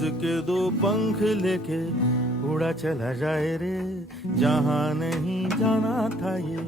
उसके दो पंख लेके उड़ा चला जाए रे, जहां नहीं जाना था ये।